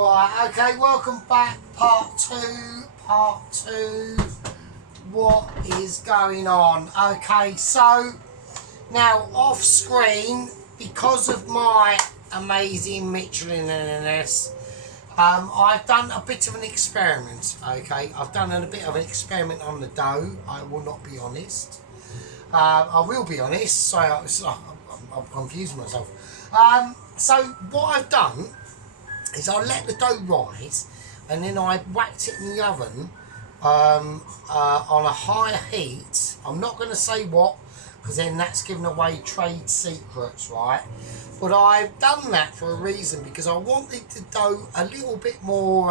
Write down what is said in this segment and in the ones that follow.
Right, okay, welcome back, part two, what is going on? Okay, so, now, off screen, because of my amazing Michelin-ness, I've done a bit of an experiment, okay? I've done a bit of an experiment on the dough, I will not be honest. I will be honest, so I'm confusing myself. So, what I've done is I let the dough rise and then I whacked it in the oven on a higher heat. I'm not going to say what, because then that's giving away trade secrets, right? But I've done that for a reason, because I wanted the dough a little bit more,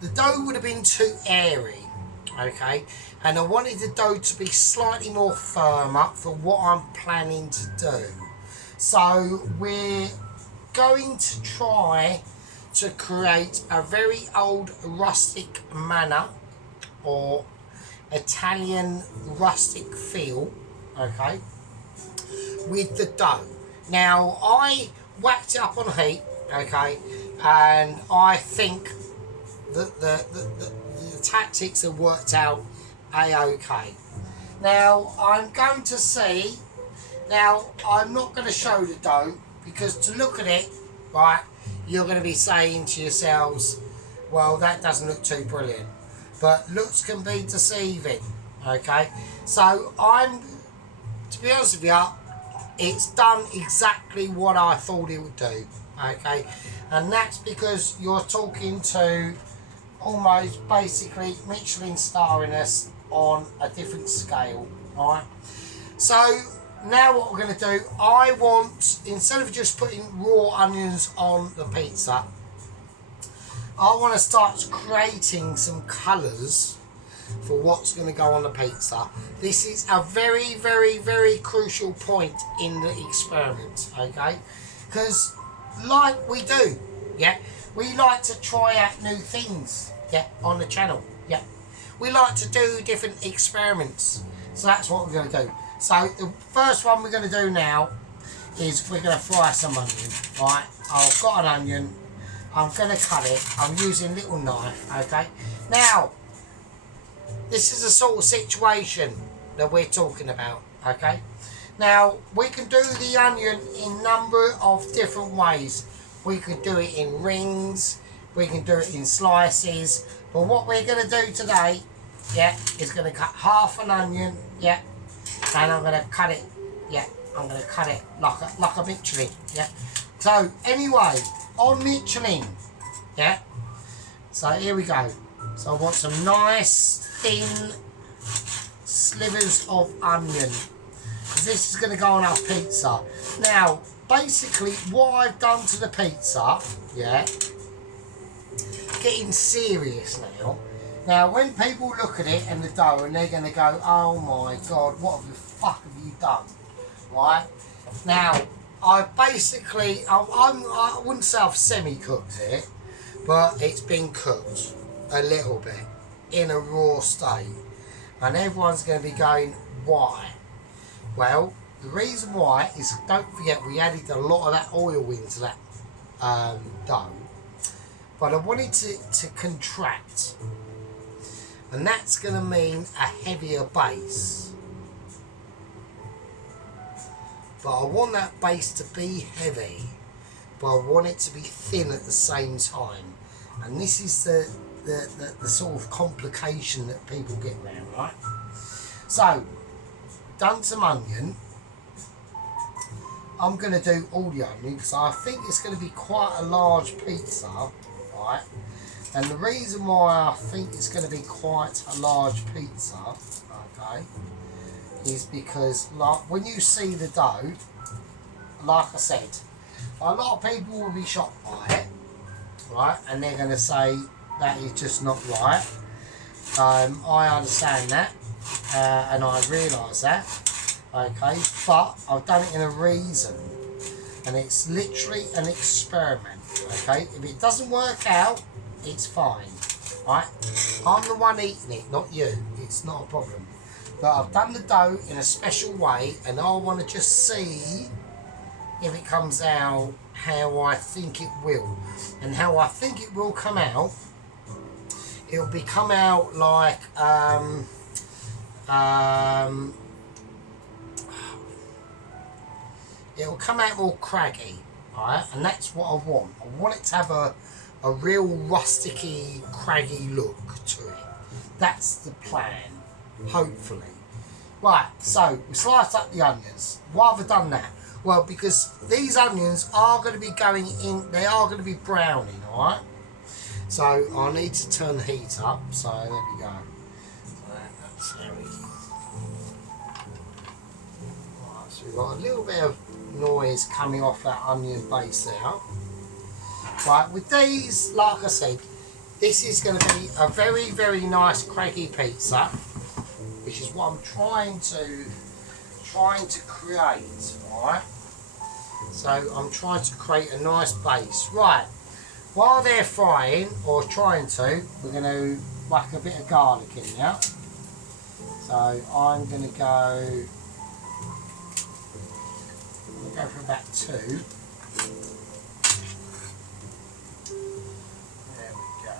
the dough would have been too airy, okay? And I wanted the dough to be slightly more firmer for what I'm planning to do. So we're going to try to create a very old rustic manner or Italian rustic feel, okay, with the dough. Now I whacked it up on heat, okay, and I think that the tactics have worked out a-okay. Now I'm going to see, now I'm not going to show the dough, because to look at it, right, you're going to be saying to yourselves, well, that doesn't look too brilliant. But looks can be deceiving, okay? So to be honest with you, it's done exactly what I thought it would do, okay? And that's because you're talking to almost basically Michelin starring us on a different scale, right? So now what we're going to do, I want, instead of just putting raw onions on the pizza, I want to start creating some colours for what's going to go on the pizza. This is a very, very, very crucial point in the experiment, okay? Because like we do, yeah, we like to try out new things, yeah, on the channel, yeah. We like to do different experiments, so that's what we're going to do. So the first one we're going to do now is we're going to fry some onion, right? I've got an onion, I'm going to cut it, I'm using a little knife, okay? Now, this is the sort of situation that we're talking about, okay? Now, we can do the onion in a number of different ways. We could do it in rings, we can do it in slices, but what we're going to do today, yeah, is going to cut half an onion, yeah, and I'm going to cut it, yeah, I'm going to cut it like a Michelin, yeah. So anyway, on Michelin, yeah, so here we go. So I want some nice thin slivers of onion, because this is going to go on our pizza. Now, basically what I've done to the pizza, yeah, getting serious now. Now, when people look at it and the dough, and they're going to go, oh my God, what the fuck have you done? Right? Now, I basically, I wouldn't say I've semi-cooked it, but it's been cooked a little bit in a raw state. And everyone's going to be going, why? Well, the reason why is, don't forget, we added a lot of that oil into that dough. But I wanted to contract. And that's going to mean a heavier base. But I want that base to be heavy, but I want it to be thin at the same time. And this is the sort of complication that people get around, right? So, done some onion. I'm going to do all the onion, because I think it's going to be quite a large pizza, right? And the reason why I think it's going to be quite a large pizza, okay, is because, like, when you see the dough, like I said, a lot of people will be shocked by it, right? And they're going to say that is just not right. I understand that, and I realise that, okay, but I've done it in a reason, and it's literally an experiment, okay? If it doesn't work out, it's fine, right? I'm the one eating it, not you. It's not a problem. But I've done the dough in a special way, and I want to just see if it comes out how I think it will. And how I think it will come out, it'll be come out like it'll come out more craggy, right? And that's what I want. I want it to have a real rusticy, craggy look to it. That's the plan, hopefully. Right, so we slice up the onions. Why have I done that? Well, because these onions are going to be going in, they are going to be browning, alright? So I need to turn the heat up, so there we go. So that's how we... Right, so we've got a little bit of noise coming off that onion base there. Right, with these, like I said, this is going to be a very, very nice craggy pizza, which is what I'm trying to create, alright? So I'm trying to create a nice base. Right, while they're frying, or trying to, we're going to whack a bit of garlic in there. So I'm going to go for about 2. There we go.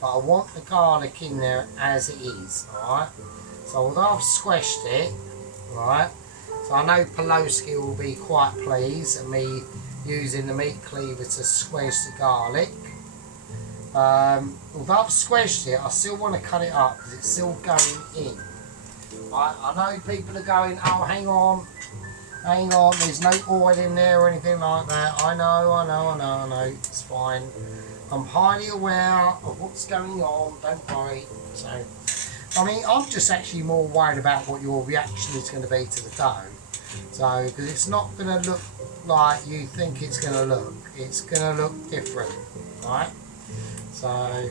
But I want the garlic in there as it is, alright? So although I've squashed it, right? So I know Poloski will be quite pleased at me using the meat cleaver to squash the garlic. Although I've squashed it, I still want to cut it up because it's still going in. Right? I know people are going, oh hang on, there's no oil in there or anything like that. I know, it's fine. I'm highly aware of what's going on, don't worry. So, I mean, I'm just actually more worried about what your reaction is going to be to the dough. So, because it's not going to look like you think it's going to look. It's going to look different, right? So, okay.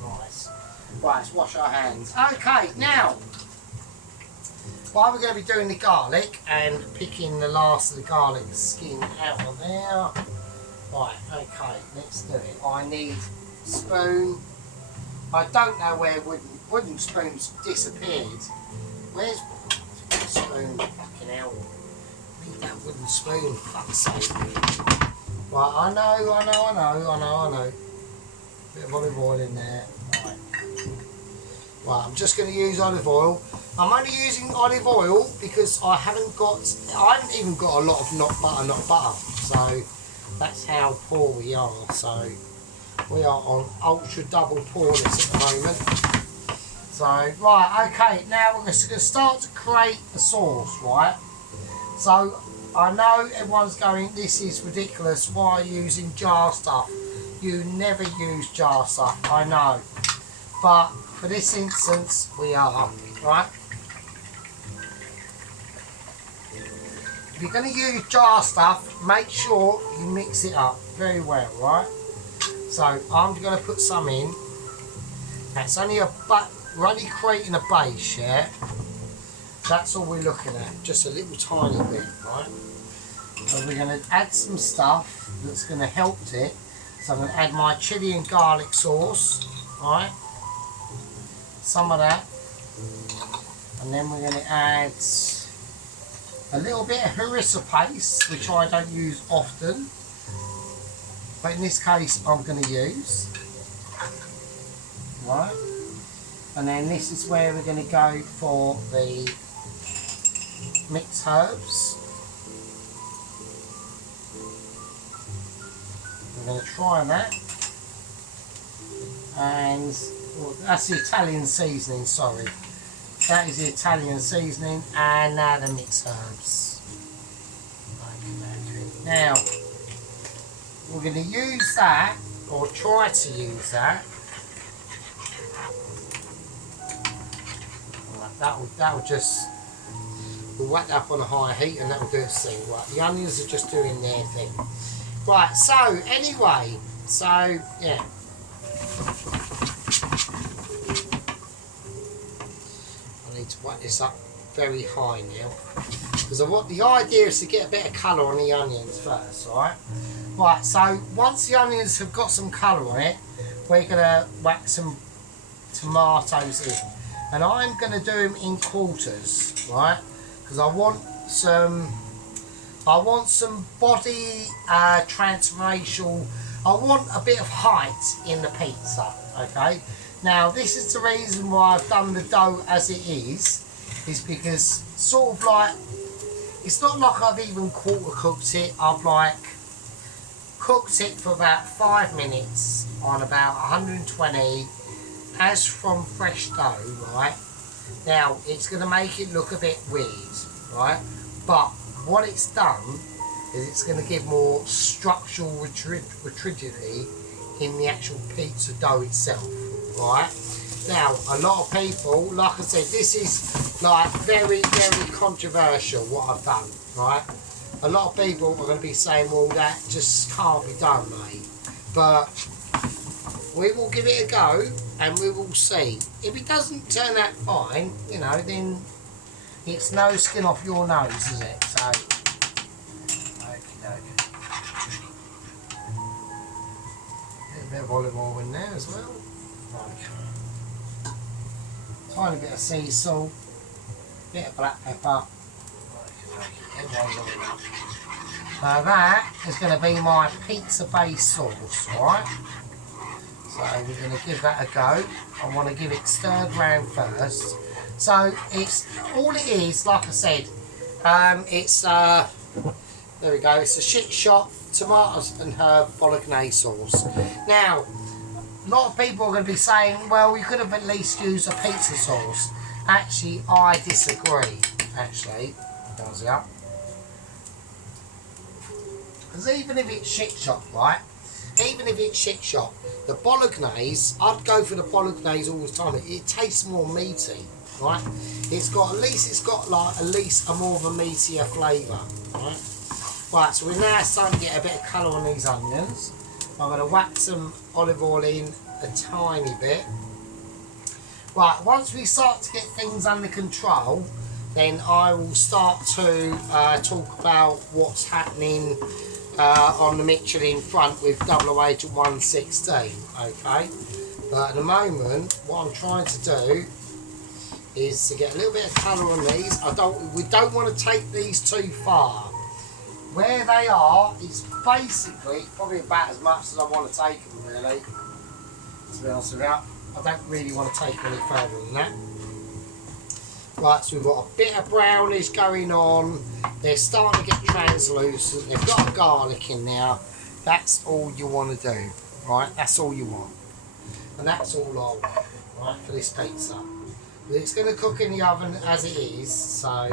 Nice. Right, let's wash our hands. Okay, now, while we're going to be doing the garlic and picking the last of the garlic skin out of there. Right, okay, let's do it. I need a spoon. I don't know where wooden spoons disappeared. Where's the spoon? Fucking hell. I need that wooden spoon, fuck's sake. Right, I know. Bit of olive oil in there. Right, I'm just going to use olive oil. I'm only using olive oil because I haven't even got a lot of not butter. So that's how poor we are. So we are on ultra double poorness at the moment. So, right, okay, now we're going to start to create the sauce, right? So, I know everyone's going, this is ridiculous, why are you using jar stuff? You never use jar stuff, I know. But, for this instance, we are, right? If you're going to use jar stuff, make sure you mix it up very well, right? So, I'm going to put some in. That's only we're only creating a base, yeah? That's all we're looking at, just a little tiny bit, right? So we're going to add some stuff that's going to help it. So I'm going to add my chilli and garlic sauce, right? Some of that. And then we're going to add a little bit of harissa paste, which I don't use often. But in this case, I'm going to use. Right? And then this is where we're going to go for the mixed herbs. We're going to try that. And well, that's the Italian seasoning, sorry. That is the Italian seasoning, and now the mixed herbs. Okay. Now, we're going to use that, or try to use that. That will just, we'll whack that up on a high heat and that will do its thing. Right, the onions are just doing their thing. Right, so anyway, yeah. I need to whack this up very high now. Because the idea is to get a bit of colour on the onions first, alright? Right, so once the onions have got some colour on it, we're going to whack some tomatoes in. And I'm going to do them in quarters, right? Because I want some body transformational. I want a bit of height in the pizza, okay? Now, this is the reason why I've done the dough as it is because sort of like, it's not like I've even quarter cooked it. I've like cooked it for about 5 minutes on about 120 as from fresh dough, right? Now, it's going to make it look a bit weird, right? But what it's done is it's going to give more structural rigidity in the actual pizza dough itself, right? Now, a lot of people, like I said, this is like very, very controversial what I've done, right? A lot of people are going to be saying, well, that just can't be done, mate. But we will give it a go and we will see. If it doesn't turn out fine, you know, then it's no skin off your nose, is it? So, okay. A bit of olive oil in there as well. Okay. Tiny bit of sea salt, bit of black pepper. Now that is going to be my pizza base sauce, alright? So we're going to give that a go. I want to give it stirred round first. So it's all it is, like I said, it's there we go, it's a shit shot tomatoes and herb bolognese sauce. Now, a lot of people are going to be saying, well, we could have at least used a pizza sauce. Actually, I disagree, actually. Does it? Because even if it's shit shot, right? Even if it's shit shot, the bolognese, I'd go for the bolognese all the time. It tastes more meaty, right? It's got at least a more of a meatier flavour, right? Right, so we're now starting to get a bit of colour on these onions. I'm going to whack some olive oil in a tiny bit. Right, once we start to get things under control, then I will start to talk about what's happening on the Michelin front with 008 116, okay? But at the moment, what I'm trying to do is to get a little bit of colour on these. We don't want to take these too far. Where they are is basically probably about as much as I want to take them, really. To be honest with you, I don't really want to take them any further than that. Right, so we've got a bit of brownish going on. They're starting to get translucent. They've got a garlic in there. That's all you want to do, right? That's all you want. And that's all I want, right, for this pizza. It's going to cook in the oven as it is. So,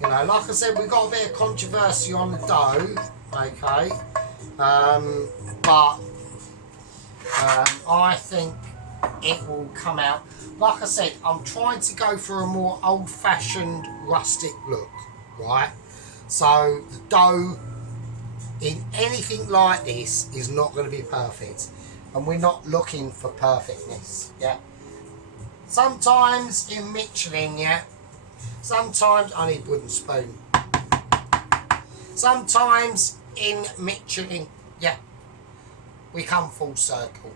you know, like I said, we've got a bit of controversy on the dough, okay? But I think it will come out. Like I said, I'm trying to go for a more old-fashioned, rustic look, right? So the dough in anything like this is not going to be perfect, and we're not looking for perfectness, yeah? Sometimes in Michelin, yeah, sometimes I need wooden spoon. Sometimes in Michelin, yeah, we come full circle,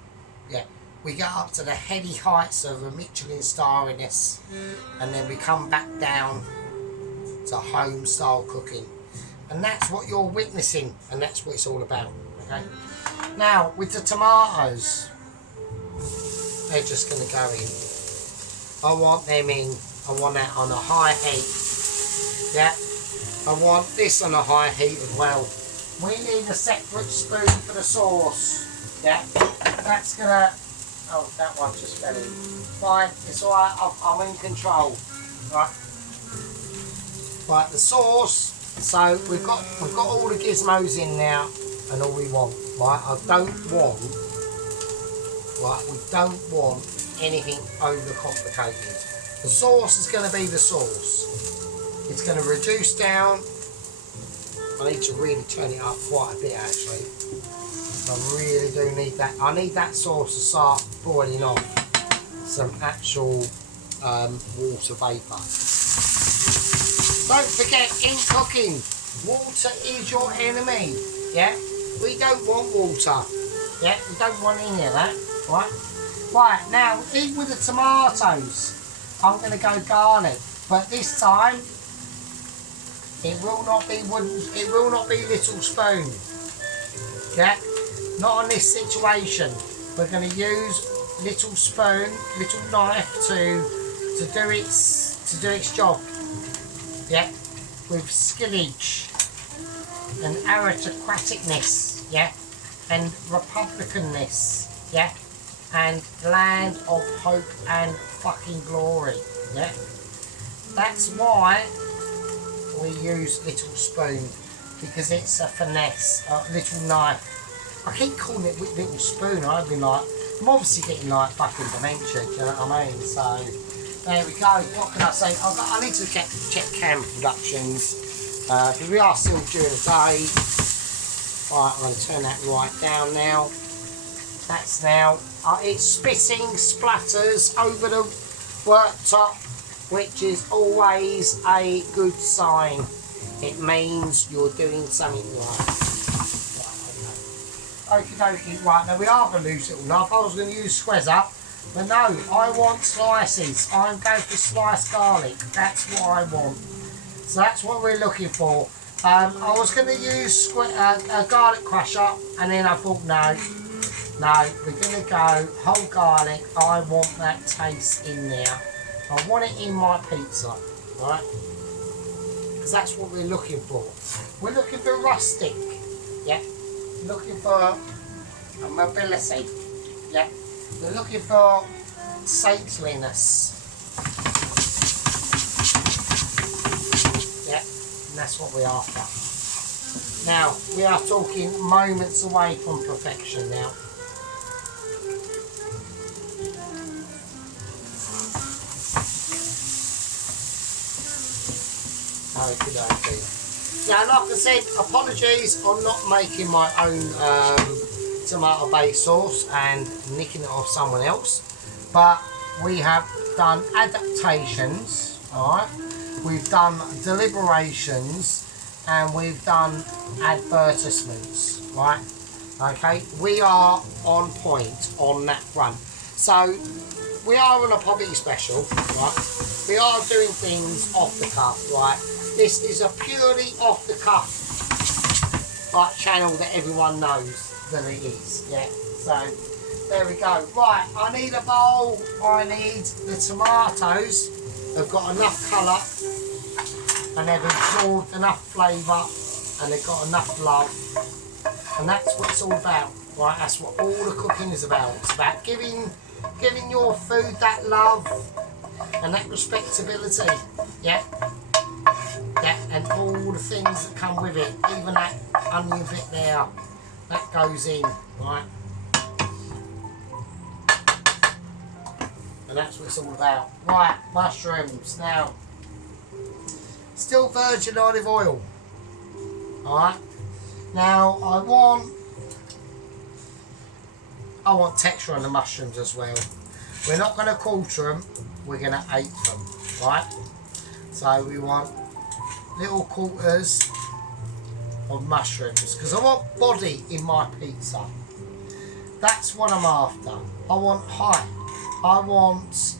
yeah. We get up to the heady heights of a Michelin star in this, and then we come back down to home style cooking. And that's what you're witnessing, and that's what it's all about, okay? Now, with the tomatoes, they're just going to go in. I want them in, I want that on a high heat, yeah? I want this on a high heat as well. We need a separate spoon for the sauce, yeah? That's going to... Oh, that one just fell in. Fine, it's alright, I'm in control. Right. Right, the sauce. So we've got all the gizmos in now and all we want. Right, we don't want anything overcomplicated. The sauce is going to be the sauce. It's going to reduce down. I need to really turn it up quite a bit actually. I really do need that. I need that sauce to start boiling off some actual water vapour. Don't forget, in cooking, water is your enemy. Yeah, we don't want water. Yeah, we don't want any of that. Right. Right, now, in with the tomatoes, I'm going to go garlic, but this time it will not be little spoon. Yeah, not on this situation. We're going to use little spoon, little knife to do its job. Yeah, with skillage and aristocraticness. Yeah, and republicanness. Yeah. And land of hope and fucking glory. Yeah, that's why we use little spoon, because it's a finesse, a little knife. I keep calling it little spoon. I've been like, I'm obviously getting like fucking dementia. Do you know what I mean? So there we go. What can I say? I need to check Cam Productions because we are still during the day. Right, I'm going to turn that right down now. That's now. It's spitting splatters over the worktop, which is always a good sign. It means you're doing something right. Right, okay. Okie dokie. Right, now we are going to lose little knife. I was going to use squares up, but no, I want slices. I'm going for sliced garlic. That's what I want. So that's what we're looking for. I was going to use a garlic crusher, and then I thought no, we're going to go whole garlic. I want that taste in there. I want it in my pizza, right? Because that's what we're looking for. We're looking for rustic, yeah? Looking for mobility, yeah? We're looking for saintliness, yeah? And that's what we're after. Now, we are talking moments away from perfection now. Okay. Now, like I said, apologies, I'm not making my own tomato base sauce and nicking it off someone else, but we have done adaptations, alright, we've done deliberations, and we've done advertisements, right? Okay, we are on point on that front. So, we are on a poverty special, right? We are doing things off the cuff, right? This is a purely off the cuff channel that everyone knows that it is, yeah? So, there we go. Right, I need a bowl. I need the tomatoes. They've got enough colour and they've absorbed enough flavour and they've got enough love. And that's what it's all about, right? That's what all the cooking is about. It's about giving your food that love and that respectability, yeah? Yeah, and all the things that come with it, even that onion bit there, that goes in, right? And that's what it's all about. Right, mushrooms. Now, still virgin olive oil, alright? Now, I want texture on the mushrooms as well. We're not going to quarter them, we're going to eighth them, right? So we want little quarters of mushrooms because I want body in my pizza. That's what I'm after. I want height. I want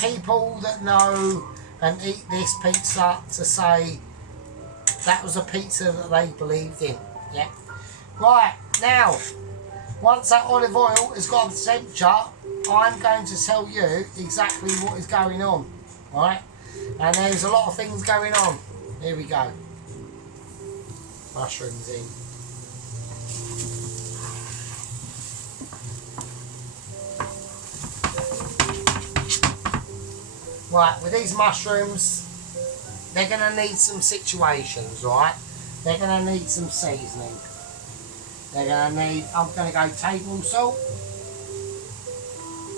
people that know and eat this pizza to say that was a pizza that they believed in. Yeah. Right, now, once that olive oil has got a temperature, I'm going to tell you exactly what is going on. Right? And there's a lot of things going on. Here we go. Mushrooms in. Right, with these mushrooms, they're going to need some situations, right? They're going to need some seasoning. They're going to need, I'm going to go table salt,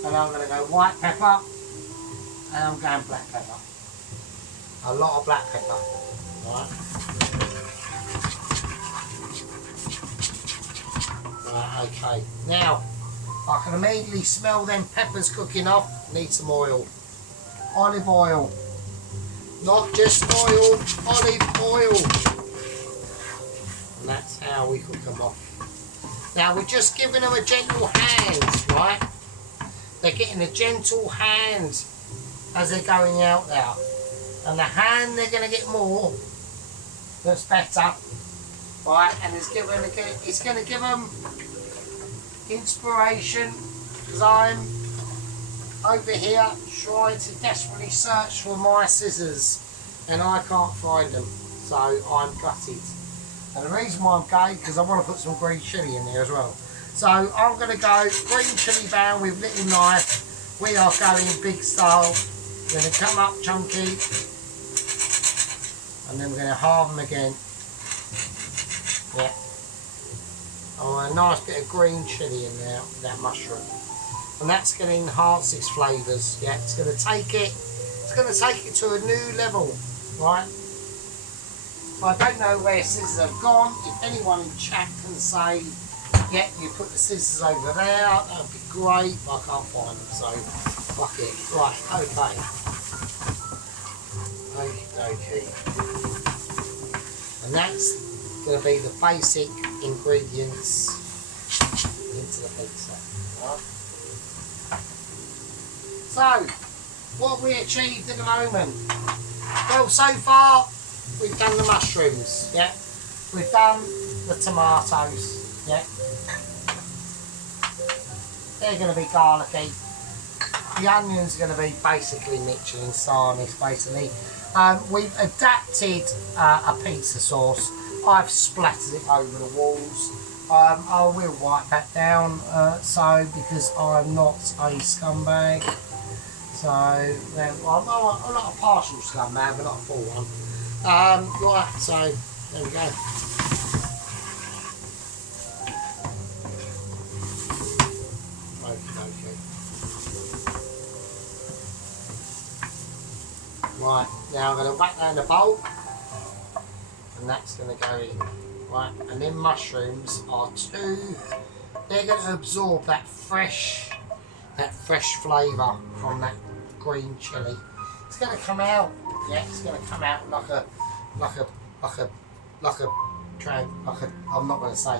and I'm going to go white pepper, and I'm going black pepper. A lot of black pepper, right? Right, okay. Now, I can immediately smell them peppers cooking off. Need some oil. Olive oil. not just oil, olive oil. And that's how we cook them off. Now we're just giving them a gentle hand, right? They're getting a gentle hand as they're going out there. And the hand they're going to get more, that's better. Right, and it's going to give them inspiration, because I'm over here trying to desperately search for my scissors and I can't find them, so I'm gutted. And the reason why I'm gutted, because I want to put some green chilli in there as well. So I'm going to go green chilli down with little knife. We are going big style. We're going to come up chunky, and then we're going to halve them again. Yeah. Oh, a nice bit of green chilli in there with that mushroom. And that's going to enhance its flavours. Yeah, it's going to take it to a new level, right? I don't know where scissors have gone. If anyone in chat can say, yeah, you put the scissors over there, that would be great, but I can't find them, so fuck it. Right, okay. Okay. And that's going to be the basic ingredients into the pizza. Right? So, what have we achieved at the moment? Well, so far we've done the mushrooms, yeah. We've done the tomatoes, yeah. They're going to be garlicky. The onions are going to be basically Michelin star, basically. We've adapted a pizza sauce. I've splattered it over the walls. I will wipe that down, because I'm not a scumbag. So, I'm not a partial scumbag, but not a full one. Right, so there we go. Okay. Right, now I'm going to whack that in the bowl, and that's going to go in. Right, and then mushrooms are they're going to absorb that fresh flavour from that green chilli. It's going to come out, yeah, it's going to come out I'm not going to say.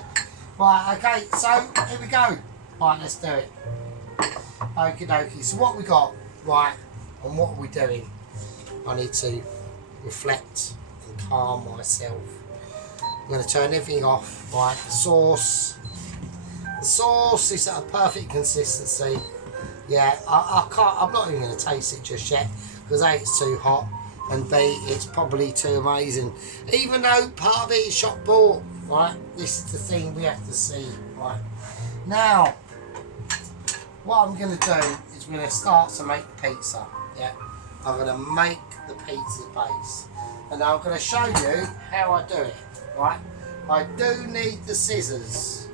Right, okay, so here we go. Right, let's do it. Okie dokie, so what we got, right, and what are we doing? I need to reflect and calm myself. I'm going to turn everything off. Right, the sauce is at a perfect consistency. Yeah, I'm not even going to taste it just yet, because A, it's too hot, and B, it's probably too amazing. Even though part of it is shop bought, right? This is the thing we have to see, right? Now, what I'm going to do is we're going to start to make the pizza. Yeah, I'm going to make the pizza base, and I'm going to show you how I do it. Right, I do need the scissors.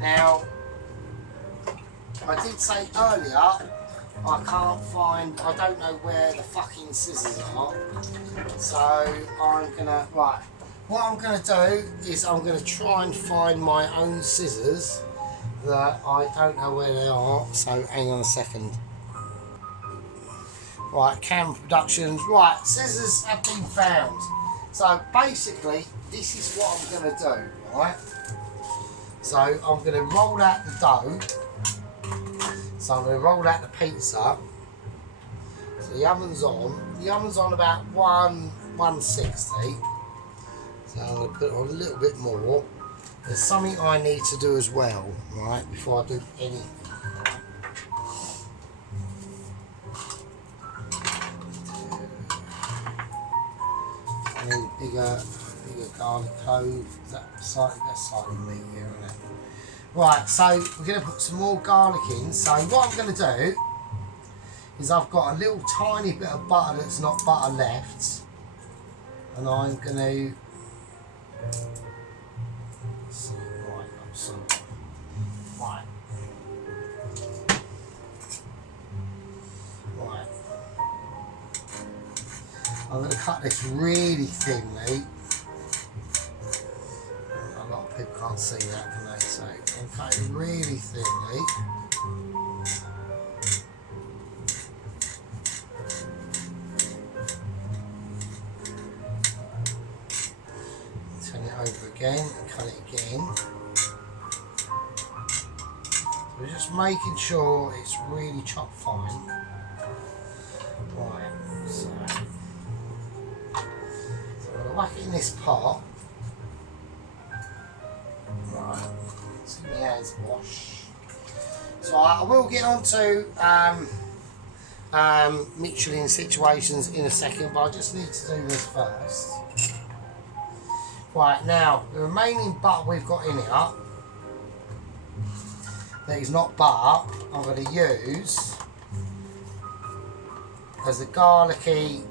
Now, I did say earlier, I don't know where the fucking scissors are. So I'm gonna, right, what I'm gonna do is I'm gonna try and find my own scissors that I don't know where they are. So hang on a second. Right, Cam Productions, right, scissors have been found. So basically, this is what I'm going to do, right? So I'm going to roll out the dough. So I'm going to roll out the pizza. So the oven's on. The oven's on about 160. So I'm going to put on a little bit more. There's something I need to do as well, right, before I do anything. I need bigger garlic clove. That's slightly meatier, isn't it? Right, so we're going to put some more garlic in. So what I'm going to do is I've got a little tiny bit of butter that's not butter left, and I'm going to. Right. I'm going to cut this really thinly. A lot of people can't see that, can they? So I'm cutting really thinly. again and cut it again. So we're just making sure it's really chopped fine. Right, so I'm going to whack it in this pot. Right, let's get my hands washed. So I will get on to Michelin situations in a second, but I just need to do this first. Right, now the remaining butter we've got in here that is not butter, I'm going to use as a garlicky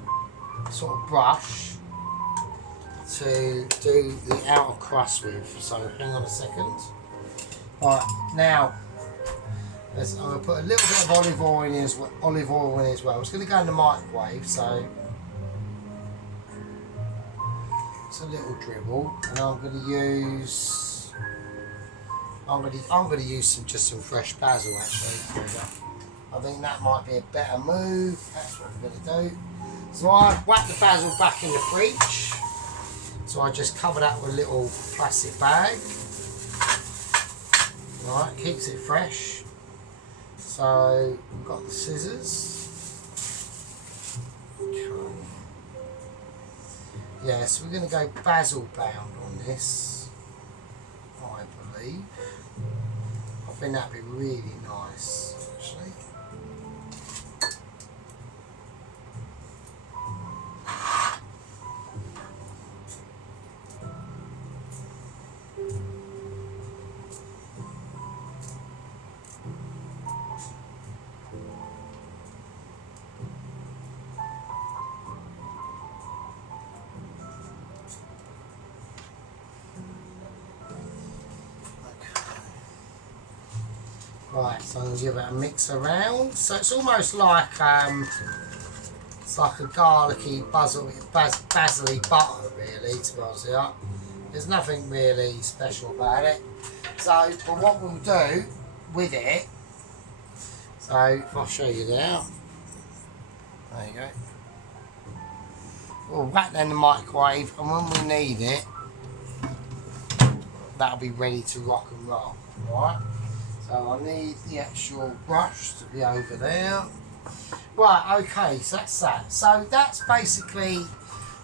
sort of brush to do the outer crust with. So hang on a second. Right, now I'm going to put a little bit of olive oil in as well. It's going to go in the microwave, so it's a little dribble, and I'm going to use just some fresh basil actually. I think that might be a better move. That's what we're going to do. So I whack the basil back in the fridge. So I just cover that with a little plastic bag. Right, keeps it fresh. So we've got the scissors. Okay. Yeah, so we're going to go basil bound on this, I believe. I think that'd be really nice, actually. Right, so I'm going to give it a mix around. So it's almost like it's like a garlicky, basil-y butter, really, to be honest with you. There's nothing really special about it. So, but what we'll do with it, so if I'll show you now, there you go. We'll whack that in the microwave, and when we need it, that'll be ready to rock and roll, right? So I need the actual brush to be over there. Right, okay, so that's that. So that's basically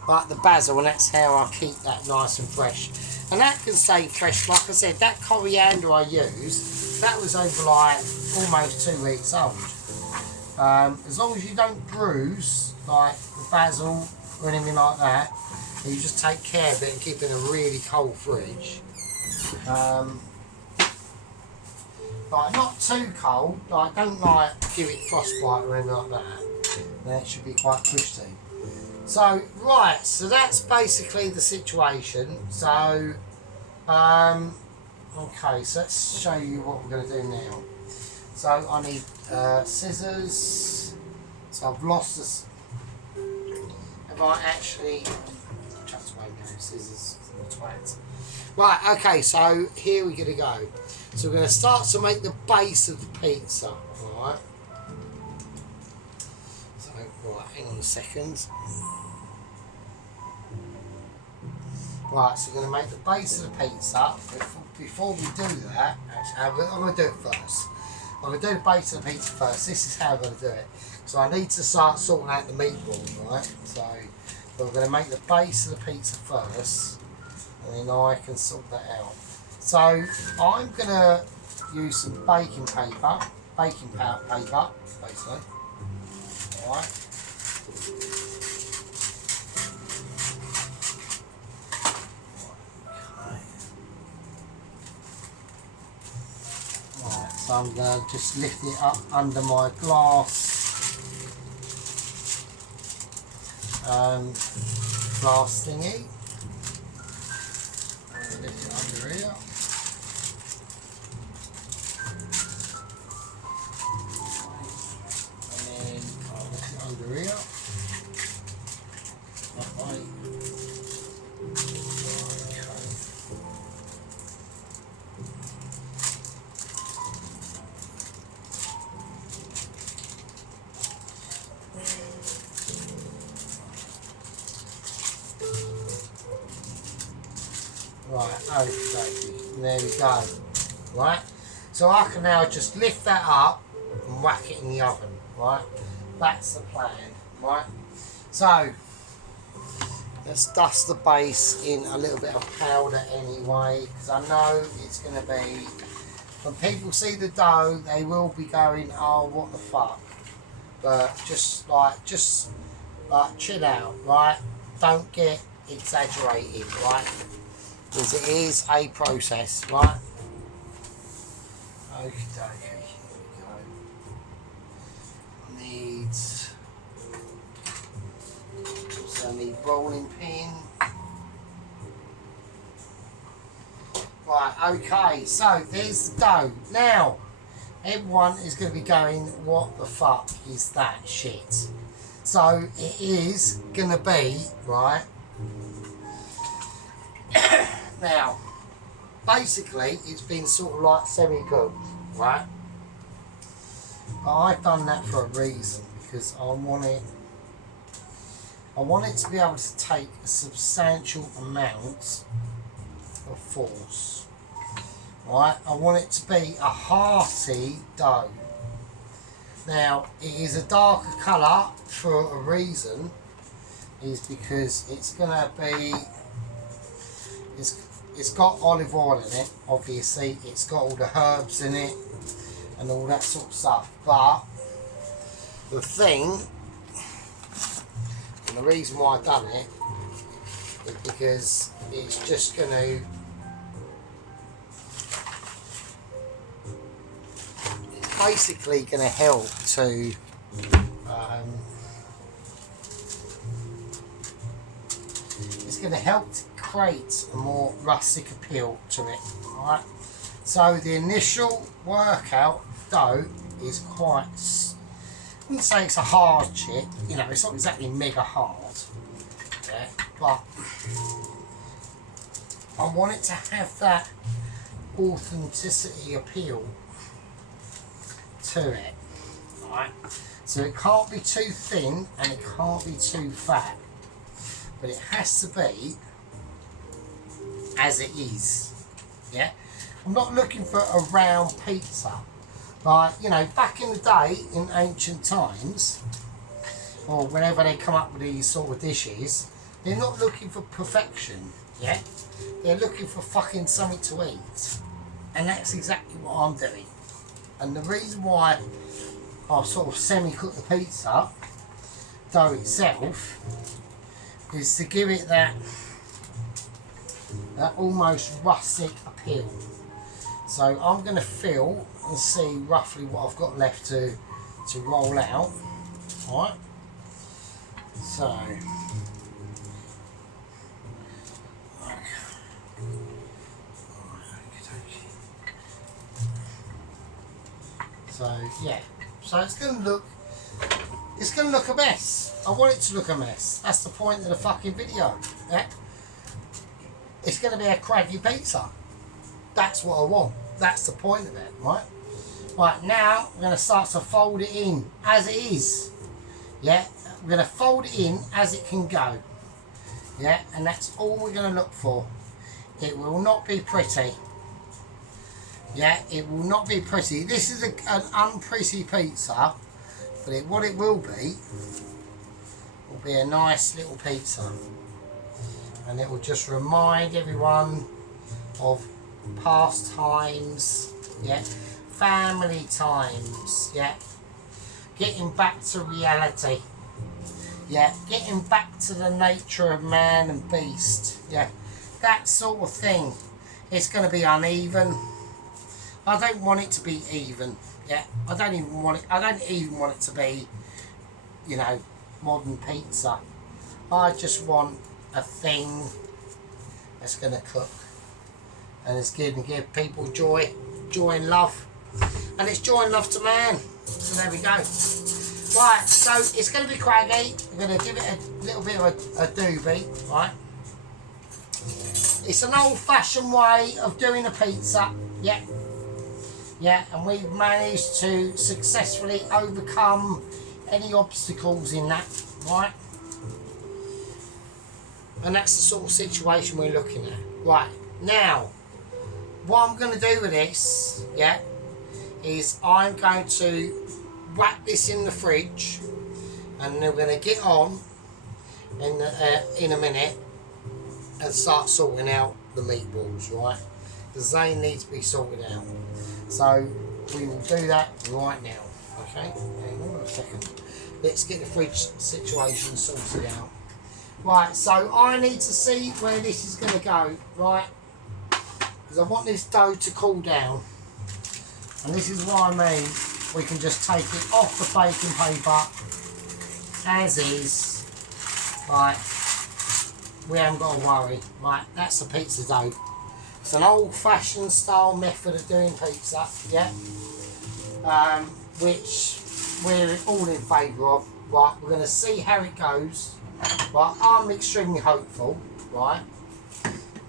like the basil, and that's how I keep that nice and fresh. And that can stay fresh. Like I said, that coriander I used, that was over like almost 2 weeks old. As long as you don't bruise like the basil or anything like that, you just take care of it and keep it in a really cold fridge. Like not too cold, like don't like give it frostbite or anything like that. Then it should be quite crispy. So right, so that's basically the situation. So okay, so let's show you what we're going to do now. So I need scissors. So I've lost this. Have I actually just away now, scissors and twats. Right, okay, so here we're going to go. So we're going to start to make the base of the pizza, alright? So, right, hang on a second. Right, so we're going to make the base of the pizza. Before we do that, actually, I'm going to do it first. I'm going to do the base of the pizza first. This is how I'm going to do it. So I need to start sorting out the meatballs, right? So we're going to make the base of the pizza first, and then I can sort that out. So I'm going to use some baking powder, basically. Alright. Right, so I'm going to just lift it up under my glass thingy. Lift it under here. Under here. Okay. Right, okay, there we go. Right, so I can now just lift that up and whack it in the oven. Right, that's the plan. Right, so let's dust the base in a little bit of powder anyway, because I know it's going to be, when people see the dough, they will be going, oh, what the fuck. But just chill out, right? Don't get exaggerated, right? Because it is a process, right? Okay, here we go. Needs, also need rolling pin. Right, okay, so there's the dough. Now, everyone is going to be going, what the fuck is that shit? So, it is going to be, right, now, basically, it's been sort of like semi-cooked, right? But I've done that for a reason, because I want it to be able to take a substantial amount of force, right? I want it to be a hearty dough. Now, it is a darker colour for a reason, is because it's going to be, it's got olive oil in it, obviously, it's got all the herbs in it and all that sort of stuff, but the thing, and the reason why I've done it, is because it's just going to, it's basically going to help to it's going to help to create a more rustic appeal to it, right? So the initial workout dough is quite, I wouldn't say it's a hard chip, you know, it's not exactly mega hard, yeah, but I want it to have that authenticity appeal to it, right? So it can't be too thin and it can't be too fat, but it has to be as it is, yeah? I'm not looking for a round pizza. Like, you know, back in the day, in ancient times, or whenever they come up with these sort of dishes, they're not looking for perfection, yeah? They're looking for fucking something to eat. And that's exactly what I'm doing. And the reason why I sort of semi-cook the pizza dough itself is to give it that almost rustic appeal. So I'm going to feel and see roughly what I've got left to roll out. Alright. So yeah. So it's going to look a mess. I want it to look a mess. That's the point of the fucking video. Yeah? It's going to be a craggy pizza. That's what I want. That's the point of it, right? Right, now we're going to start to fold it in as it is. Yeah, we're going to fold it in as it can go. Yeah, and that's all we're going to look for. It will not be pretty. Yeah, it will not be pretty. This is an unpretty pizza, but what it will be a nice little pizza. And it will just remind everyone of past times, yeah, family times, yeah, getting back to reality, yeah, getting back to the nature of man and beast, yeah, that sort of thing. It's going to be uneven. I don't want it to be even, yeah. I don't even want it to be, you know, modern pizza. I just want a thing that's going to cook. And it's going to give people joy and love. And it's joy and love to man. So there we go. Right, so it's going to be craggy. We're going to give it a little bit of a doobie, right? It's an old-fashioned way of doing a pizza, yeah. Yeah, and we've managed to successfully overcome any obstacles in that, right? And that's the sort of situation we're looking at. Right, Now, what I'm going to do with this, yeah, is I'm going to whack this in the fridge, and then we're going to get on in a minute and start sorting out the meatballs, right? Because they need to be sorted out. So we will do that right now. Okay, hang on a second. Let's get the fridge situation sorted out. Right, so I need to see where this is going to go, right? Because I want this dough to cool down. And this is what I mean. We can just take it off the baking paper as is. Right, we haven't got to worry. Right, that's the pizza dough. It's an old-fashioned style method of doing pizza, yeah? Which we're all in favour of. Right, we're going to see how it goes. Right, I'm extremely hopeful, right?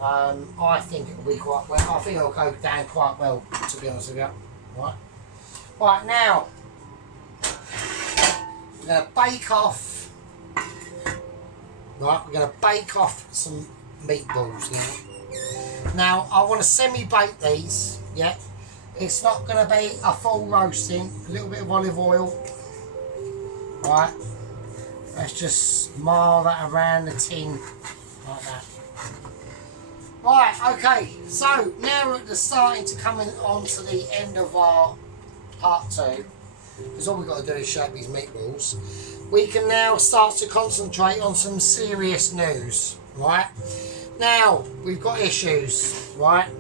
I think it'll be quite well. I think it'll go down quite well, to be honest with you. Right, right now, we're going to bake off. Right, we're going to bake off some meatballs now. Now, I want to semi-bake these, yeah? It's not going to be a full roasting, a little bit of olive oil. Right, let's just mar that around the tin, like that. Right, okay, so now we're starting to come on to the end of our part 2, because all we've got to do is shape these meatballs. We can now start to concentrate on some serious news, right? Now, we've got issues, right?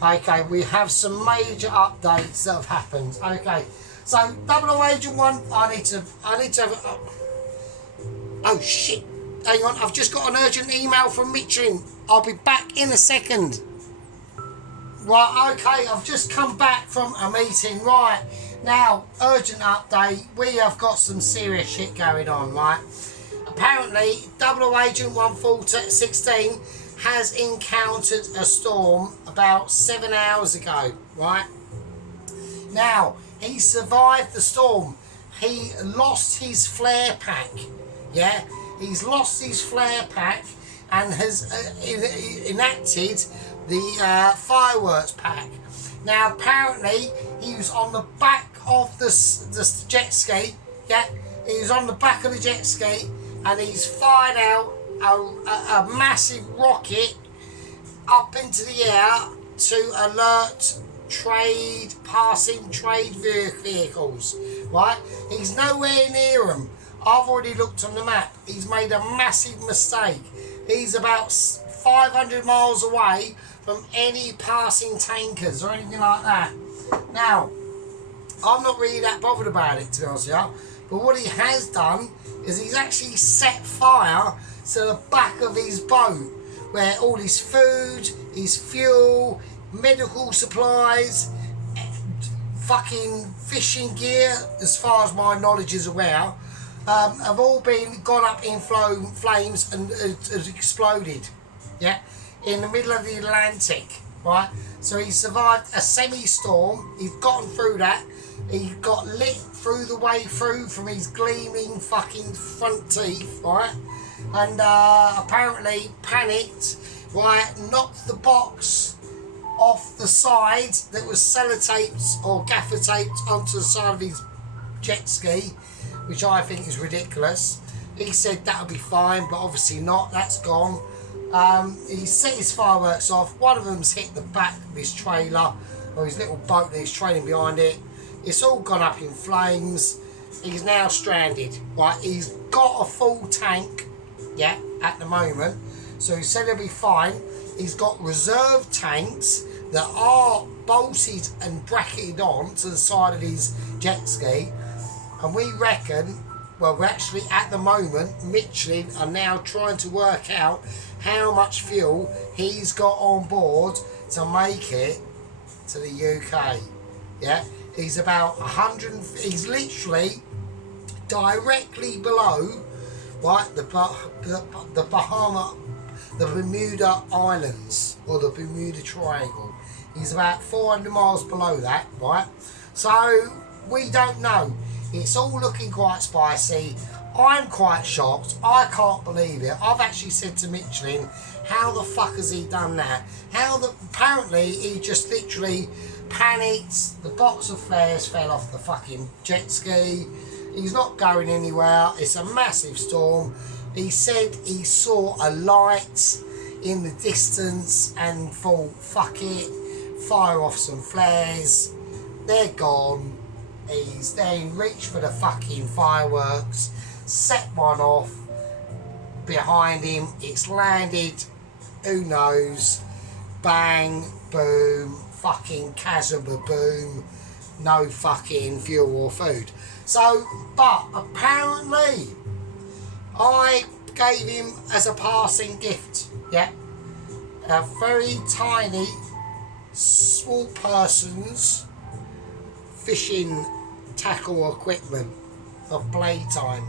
Okay, we have some major updates that have happened. Okay, so 00 Agent 1, I need to have oh shit, hang on, I've just got an urgent email from Mitchin. I'll be back in a second. Right, okay, I've just come back from a meeting. Right, now, urgent update, we have got some serious shit going on, right? Apparently, 00 Agent 116 has encountered a storm about 7 hours ago, right? Now, he survived the storm. He lost his flare pack, yeah? He's lost his flare pack and has enacted the fireworks pack. Now, apparently, he was on the back of the jet ski, yeah? He was on the back of the jet ski and he's fired out a massive rocket up into the air to alert passing trade vehicles, right? He's nowhere near them. I've already looked on the map. He's made a massive mistake. He's about 500 miles away from any passing tankers or anything like that. Now, I'm not really that bothered about it, to be honest with you, but what he has done is he's actually set fire to the back of his boat, where all his food, his fuel, medical supplies, fucking fishing gear, as far as my knowledge is aware, have all been gone up in flames and has exploded, yeah, in the middle of the Atlantic, right? So he survived a semi-storm. He's gotten through that. He got lit through the way through from his gleaming fucking front teeth, right? And apparently panicked, right? Knocked the box off the side that was sellotaped or gaffer taped onto the side of his jet ski, which I think is ridiculous. He said that'll be fine, but obviously not. That's gone. He set his fireworks off. One of them's hit the back of his trailer, or his little boat that he's trailing behind it. It's all gone up in flames. He's now stranded, right? He's got a full tank, yeah, at the moment. So he said he'll be fine. He's got reserve tanks that are bolted and bracketed on to the side of his jet ski. And we reckon, well, we're actually at the moment, Michelin are now trying to work out how much fuel he's got on board to make it to the UK. Yeah, he's about 100. He's literally directly below, right, the Bermuda Islands, or the Bermuda Triangle. He's about 400 miles below that, right? So we don't know. It's all looking quite spicy. I'm quite shocked. I can't believe it. I've actually said to Michelin, how the fuck has he done that? Apparently he just literally panicked. The box of flares fell off the fucking jet ski. He's not going anywhere. It's a massive storm. He said he saw a light in the distance and thought, fuck it, fire off some flares. They're gone. He's then reached for the fucking fireworks, set one off behind him. It's landed, who knows, bang, boom, fucking chasm of boom, no fucking fuel or food. So, but apparently I gave him as a passing gift, yeah, a very tiny, small person's fishing tackle equipment for playtime.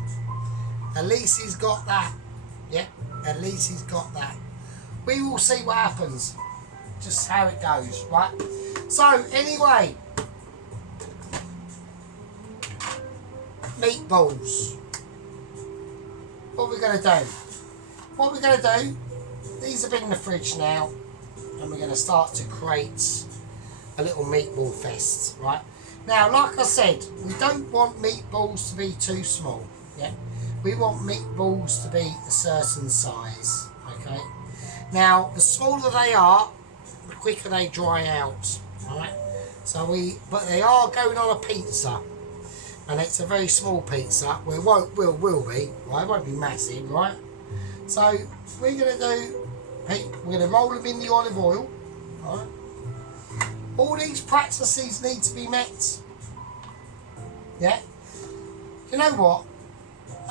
At least he's got that, yeah, at least he's got that. We will see what happens, just how it goes, right? So, anyway, meatballs. What we're going to do, these have been in the fridge now, and we're going to start to create a little meatball fest, right? Now, like I said, we don't want meatballs to be too small, yeah? We want meatballs to be a certain size, okay? Now, the smaller they are, the quicker they dry out, right? So but they are going on a pizza, and it's a very small pizza. Well, it will be, right? It won't be massive, right? So we're going to roll them in the olive oil, right? All these practices need to be met, yeah? You know what?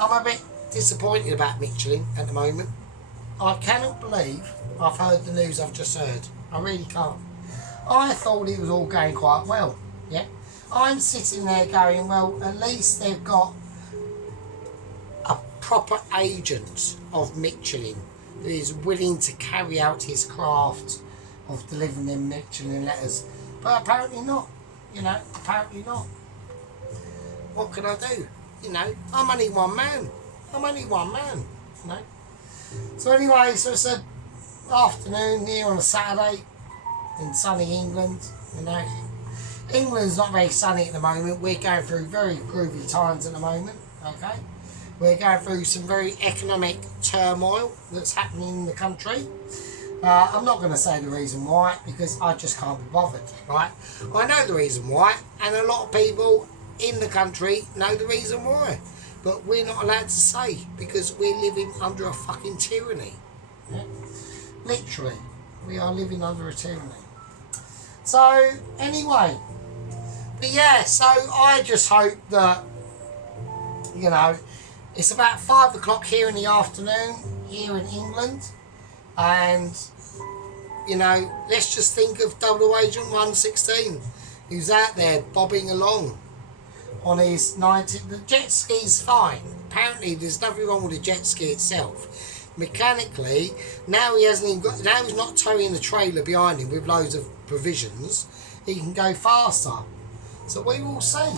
I'm a bit disappointed about Michelin at the moment. I cannot believe I've heard the news I've just heard. I really can't. I thought it was all going quite well, yeah? I'm sitting there going, well, at least they've got a proper agent of Michelin who is willing to carry out his craft of delivering them Michelin letters. But apparently not, you know, apparently not. What can I do? You know, I'm only one man, you know. So anyway, so it's an afternoon here on a Saturday in sunny England, you know. England's not very sunny at the moment. We're going through very groovy times at the moment, okay? We're going through some very economic turmoil that's happening in the country. I'm not going to say the reason why, because I just can't be bothered, right? I know the reason why, and a lot of people in the country know the reason why. But we're not allowed to say, because we're living under a fucking tyranny. Yeah? Literally, we are living under a tyranny. So, anyway, but yeah, so I just hope that, you know, it's about 5 o'clock here in the afternoon, here in England, and, you know, let's just think of Double Agent 116, who's out there bobbing along on his 90. The jet ski's fine. Apparently, there's nothing wrong with the jet ski itself. Mechanically, now he hasn't even got. Now he's not towing the trailer behind him with loads of provisions. He can go faster. So we will see.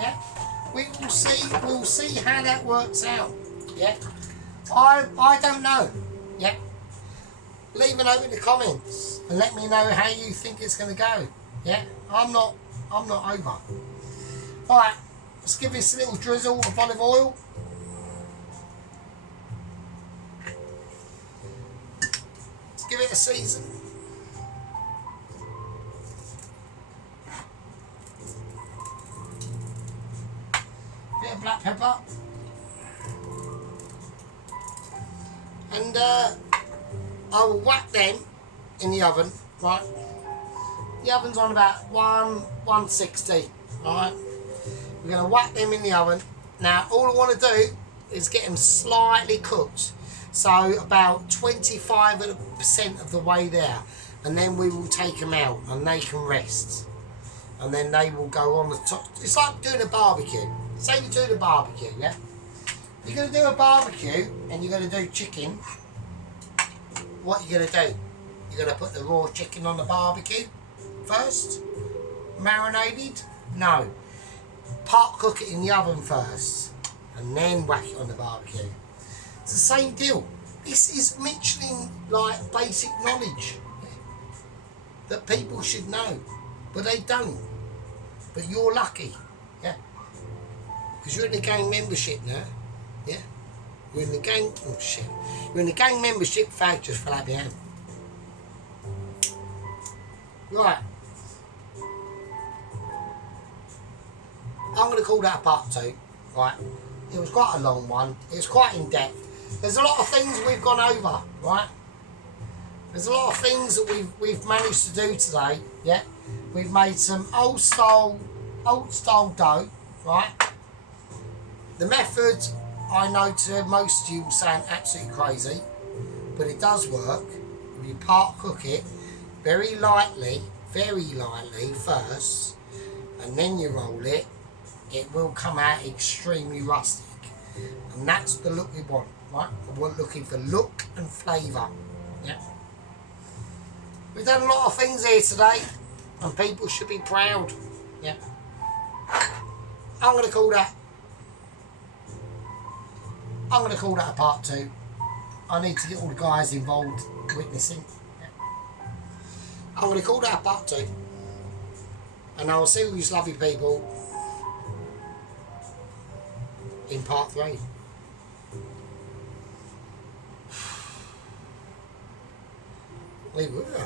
Yeah, we will see. We'll see how that works out. Yeah, I don't know. Yeah, leave a note in the comments and let me know how you think it's going to go. Yeah, I'm not over. Alright, let's give this a little drizzle of olive oil. Let's give it a season. Bit of black pepper. And I will whack them in the oven, right? The oven's on about 160, alright? We're going to whack them in the oven. Now, all I want to do is get them slightly cooked. So, about 25% of the way there. And then we will take them out and they can rest. And then they will go on the top. It's like doing a barbecue. Say you're doing a barbecue, yeah? If you're going to do a barbecue and you're going to do chicken, what are you going to do? You're going to put the raw chicken on the barbecue first? Marinated? No. part cook it in the oven first and then whack it on the barbecue. It's the same deal. This is Michelin like basic knowledge that people should know, but they don't. But you're lucky, yeah, because you're in the gang membership now, yeah. You're in the gang. Oh shit! You're in the gang membership. Fag just fell out of your hand. Right. I'm going to call that a part 2, right? It was quite a long one. It was quite in depth. There's a lot of things we've gone over, right? There's a lot of things that we've managed to do today, yeah? We've made some old style dough, right? The method, I know to most of you will sound absolutely crazy, but it does work. If you part cook it very lightly first, and then you roll it, it will come out extremely rustic. And that's the look we want, right? We're looking for look and flavour, yeah? We've done a lot of things here today, and people should be proud, yeah? I'm going to call that a part 2. I need to get all the guys involved witnessing. Yeah. I'm going to call that a part 2. And I'll see all these lovely people in part 3. Leave it with you.